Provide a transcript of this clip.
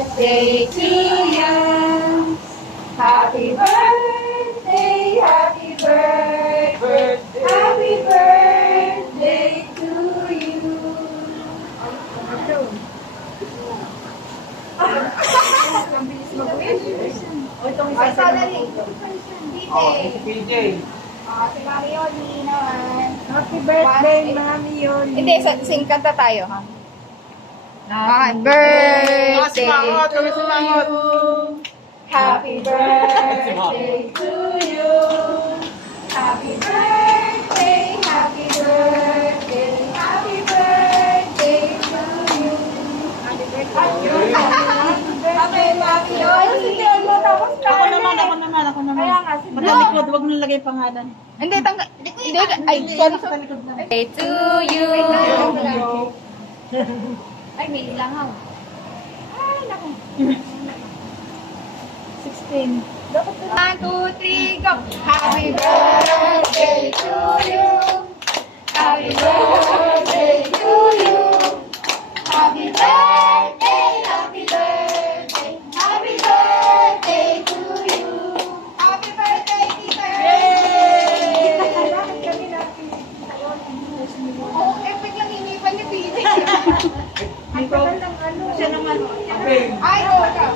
birthday to you. Happy birthday, happy birthday, happy birthday to you. Ang bilis mag-wish. Ay, sadali. PJ. Si Mami Yoli naman. Happy birthday, Mami Yoli. Hindi, sing kanta tayo. Happy birthday Sumangot, kami to sumangot. you. Happy birthday to you. Happy birthday, happy birthday, happy birthday to you. Happy birthday. Happy Mami Yoli. Ako naman. Kaya nga, si Matalikod, huwag nang lagay pangalan. Hindi, hindi, ay, sorry. Birthday to you. Ay, may ilangaw. Ay, naku. 16. 1, 2, 3, go! Happy birthday to you. Happy birthday to you. Happy birthday, happy birthday, happy birthday to you. Happy birthday, Tita! Yay! Oo, biglang inipan ni PJ. Siya naman. Ay, oo, ikaw.